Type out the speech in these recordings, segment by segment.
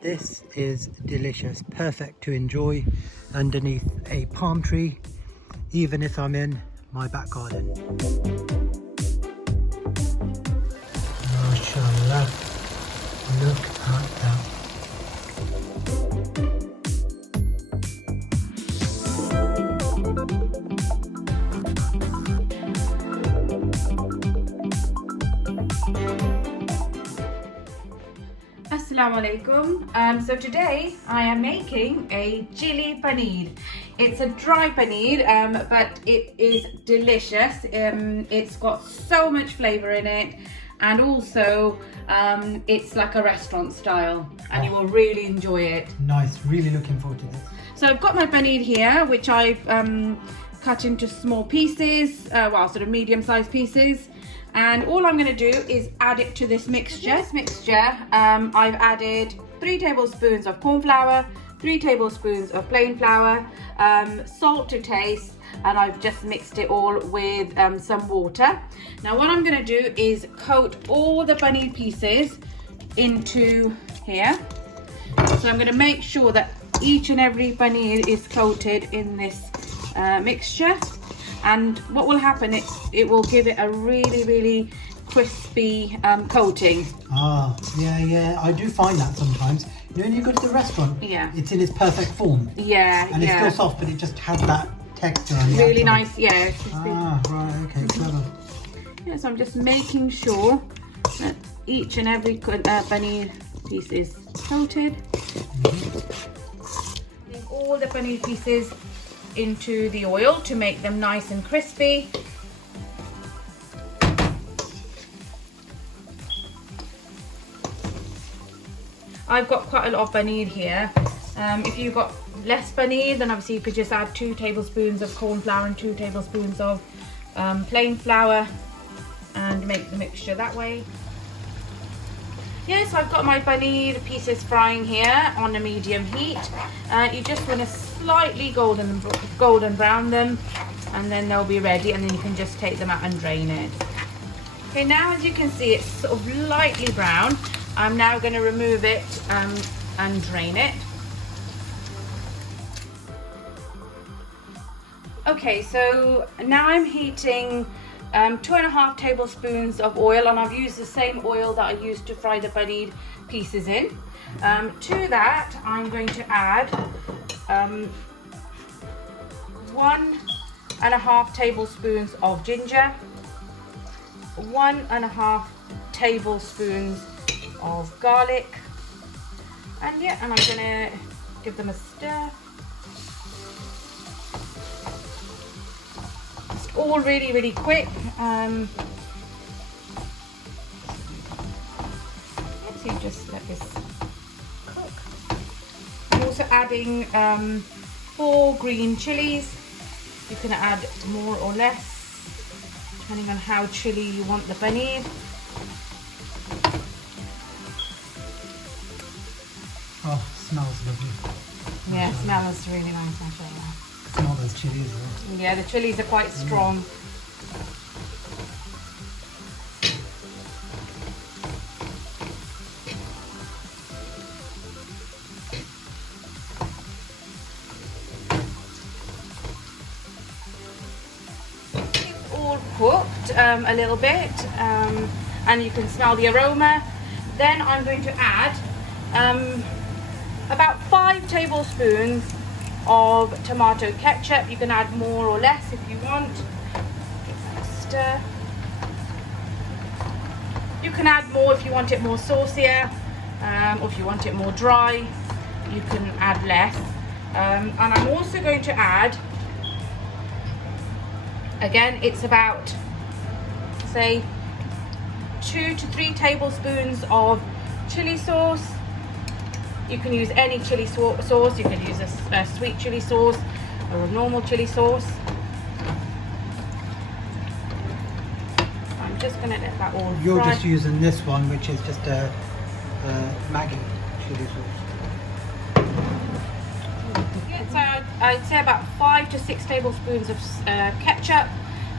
This is delicious, perfect to enjoy underneath a palm tree, even if I'm in my back garden. MashaAllah, look at that. Assalamu alaikum. So today I am making a chili paneer. It's a dry paneer, but it is delicious. It's got so much flavor in it, and also it's like a restaurant style, and you will really enjoy it. Nice, really looking forward to this. So I've got my paneer here, which I've cut into small pieces, sort of medium-sized pieces. And all I'm going to do is add it to this mixture. I've added 3 tablespoons of corn flour, 3 tablespoons of plain flour, salt to taste, and I've just mixed it all with some water. Now what I'm going to do is coat all the paneer pieces into here. So I'm going to make sure that each and every paneer is coated in this mixture. And what will happen, it will give it a really crispy coating. Yeah, I do find that sometimes. You know, when you go to the restaurant, it's in its perfect form. And it's still soft, but it just has that texture on the really outside. Nice, yeah. Right, okay, clever. Yeah, so I'm just making sure that each and every paneer piece is coated. All the paneer pieces into the oil to make them nice and crispy. I've got quite a lot of paneer here. If you've got less paneer, then obviously you could just add 2 tablespoons of corn flour and 2 tablespoons of plain flour and make the mixture that way. Yes, I've got my paneer pieces frying here on a medium heat. You just want to slightly golden brown them, and then they'll be ready, and then you can just take them out and drain it. Okay, now as you can see, it's sort of lightly brown. I'm now going to remove it and drain it. Okay, so now I'm heating 2.5 tablespoons of oil, and I've used the same oil that I used to fry the paneer pieces in. To that, I'm going to add 1.5 tablespoons of ginger, 1.5 tablespoons of garlic, and I'm going to give them a stir. It's all really quick. So you just let this cook. I'm also adding 4 green chilies. You can add more or less depending on how chili you want the paneer. Oh, smells lovely. Yeah, it smells really nice, mashallah. Smell those chilies, right? Yeah, the chilies are quite strong. It's all cooked a little bit, and you can smell the aroma. Then I'm going to add about 5 tablespoons of tomato ketchup. You can add more or less if you want. Give that a stir. You can add more if you want it more saucier, or if you want it more dry, you can add less. And I'm also going to add, again, it's about, say, 2 to 3 tablespoons of chili sauce. You can use any chili sauce. You can use a sweet chili sauce or a normal chili sauce. I'm just going to let that all You're fry. just using this one, which is just a Maggi chili sauce. Yeah, so I'd say about 5 to 6 tablespoons of ketchup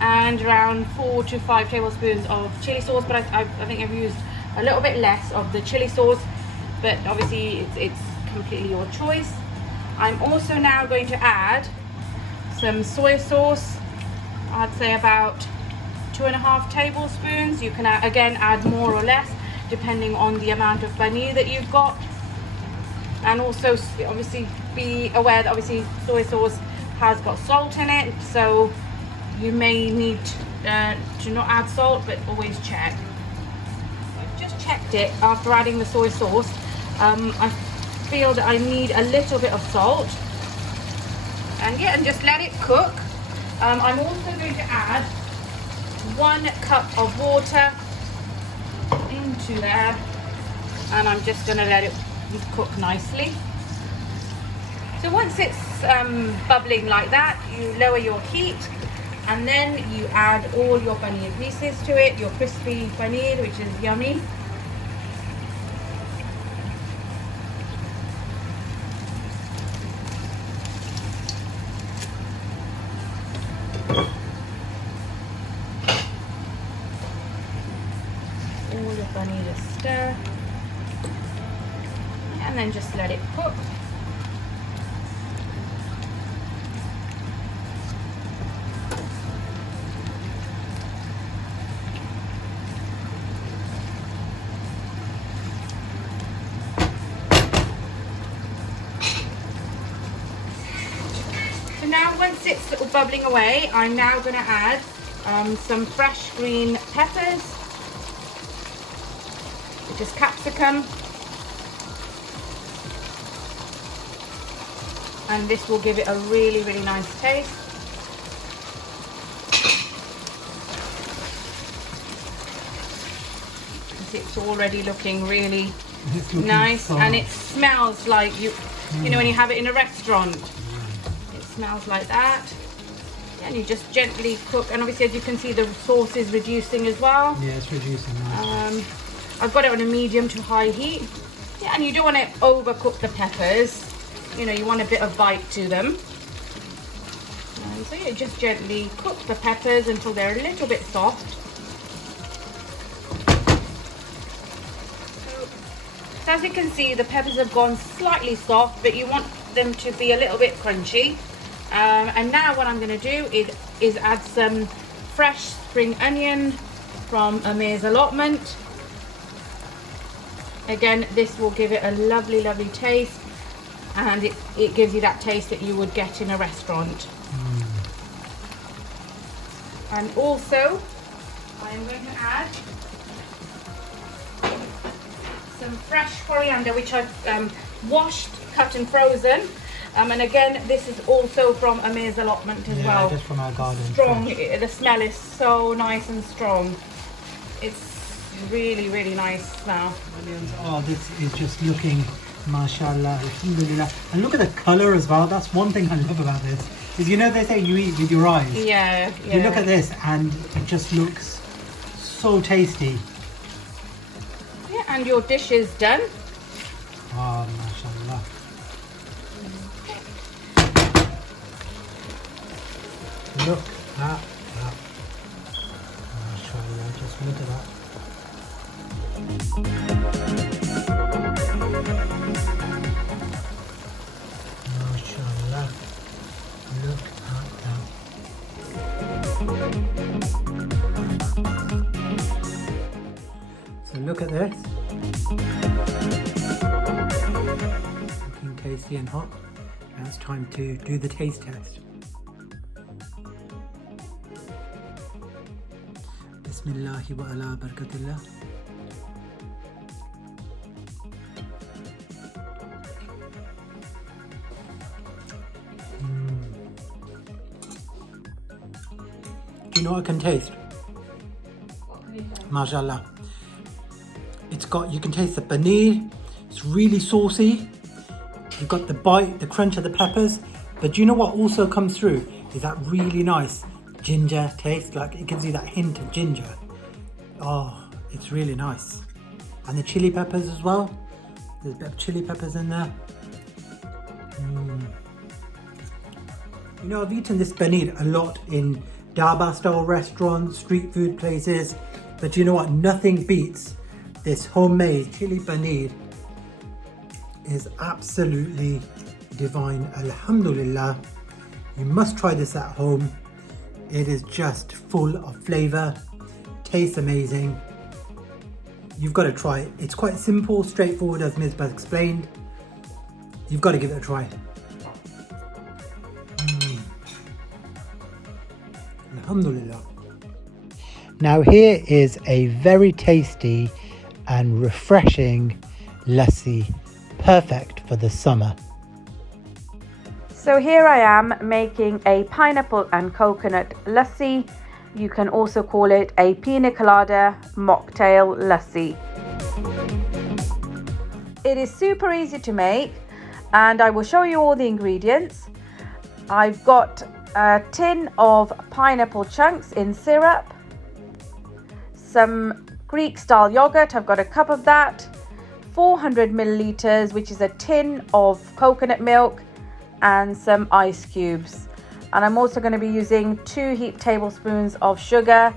and around 4 to 5 tablespoons of chili sauce, but I think I've used a little bit less of the chili sauce. but obviously it's completely your choice. I'm also now going to add some soy sauce. I'd say about 2.5 tablespoons. You can again add more or less depending on the amount of paneer that you've got. And also obviously be aware that obviously soy sauce has got salt in it, so you may need to not add salt, but always check. I've just checked it after adding the soy sauce. I feel that I need a little bit of salt, and yeah, and just let it cook. I'm also going to add 1 cup of water into there, and I'm just going to let it cook nicely. So once it's bubbling like that, you lower your heat, and then you add all your paneer pieces to it, your crispy paneer, which is yummy. All your paneer to stir, and then just let it cook. Now once it's sort of bubbling away, I'm now going to add some fresh green peppers, which is capsicum, and this will give it a really nice taste. It's already looking really nice, and it smells like you know when you have it in a restaurant. Smells like that, and you just gently cook, and obviously as you can see the sauce is reducing as well. Yeah, it's reducing now. I've got it on a medium to high heat. Yeah, and you don't want to overcook the peppers, you know, you want a bit of bite to them. And so you just gently cook the peppers until they're a little bit soft. So as you can see, the peppers have gone slightly soft, but you want them to be a little bit crunchy. And now what I'm going to do is add some fresh spring onion from Amir's allotment. Again, this will give it a lovely taste, and it gives you that taste that you would get in a restaurant. And also I am going to add some fresh coriander, which I've washed, cut and frozen. And again, this is also from Amir's allotment as well. Just from our garden. Strong. The smell is so nice and strong. It's really nice now. Brilliant. Oh, this is just looking, mashallah, alhamdulillah. And look at the colour as well. That's one thing I love about this. Is, you know, they say you eat with your eyes. Yeah. You look at this and it just looks so tasty. Yeah, and your dish is done. Oh, mashallah. Look at that. Mashallah, just look at that. Mashallah. Look at that. So look at this. Looking tasty and hot. Now it's time to do the taste test. Bismillahi wa ala barakatillah. Do you know what I can taste? What can you taste? Mashallah. It's got, you can taste the paneer. It's really saucy. You've got the bite, the crunch of the peppers. But do you know what also comes through? Is that really nice ginger taste. Like, it gives you that hint of ginger. Oh, it's really nice. And the chili peppers as well. There's a bit of chili peppers in there. You know, I've eaten this paneer a lot in dhaba style restaurants, street food places. But you know what? Nothing beats this homemade chili paneer is absolutely divine. Alhamdulillah. You must try this at home. It is just full of flavour, tastes amazing. You've got to try it. It's quite simple, straightforward, as Misbah explained. You've got to give it a try. Alhamdulillah. Now here is a very tasty and refreshing lassi, perfect for the summer. So here I am making a pineapple and coconut lassi. You can also call it a Pina Colada mocktail lassi. It is super easy to make and I will show you all the ingredients. I've got a tin of pineapple chunks in syrup, some Greek style yogurt, I've got a cup of that, 400 milliliters, which is a tin of coconut milk, and some ice cubes. And I'm also going to be using 2 heaped tablespoons of sugar.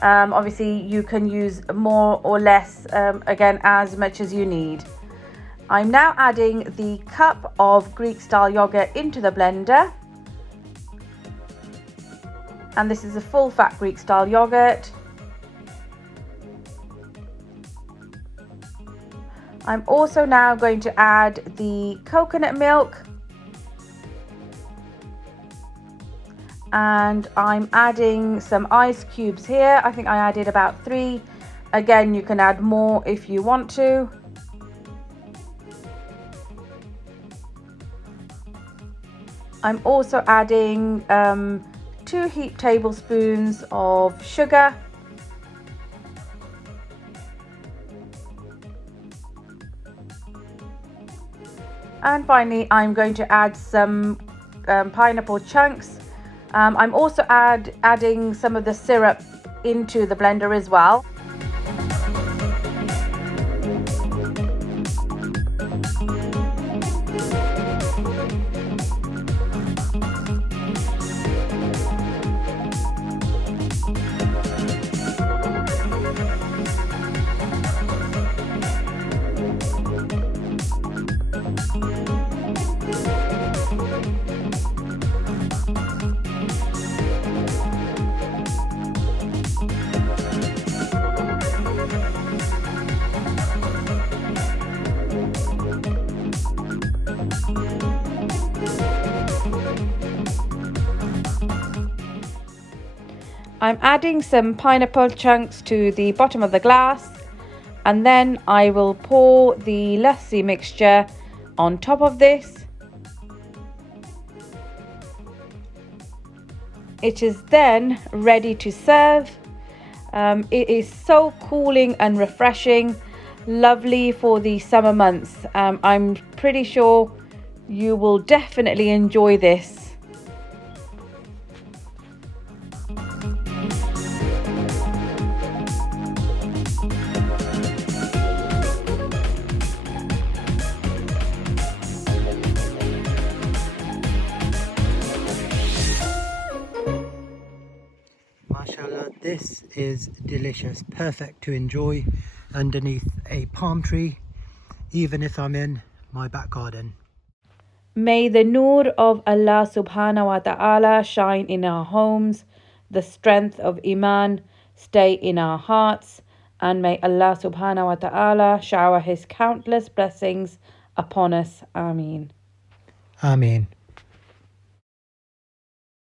Obviously you can use more or less, again, as much as you need. I'm now adding the cup of Greek style yogurt into the blender. And this is a full fat Greek style yogurt. I'm also now going to add the coconut milk. And I'm adding some ice cubes here. I think I added about 3. Again, you can add more if you want to. I'm also adding 2 heaped tablespoons of sugar. And finally, I'm going to add some pineapple chunks. I'm also adding some of the syrup into the blender as well. I'm adding some pineapple chunks to the bottom of the glass, and then I will pour the lassi mixture on top of this. It is then ready to serve. It is so cooling and refreshing, lovely for the summer months. I'm pretty sure you will definitely enjoy this. Mashallah, this is delicious, perfect to enjoy underneath a palm tree, even if I'm in my back garden. May the Noor of Allah subhanahu wa ta'ala shine in our homes, the strength of Iman stay in our hearts, and may Allah subhanahu wa ta'ala shower his countless blessings upon us. Ameen. Ameen.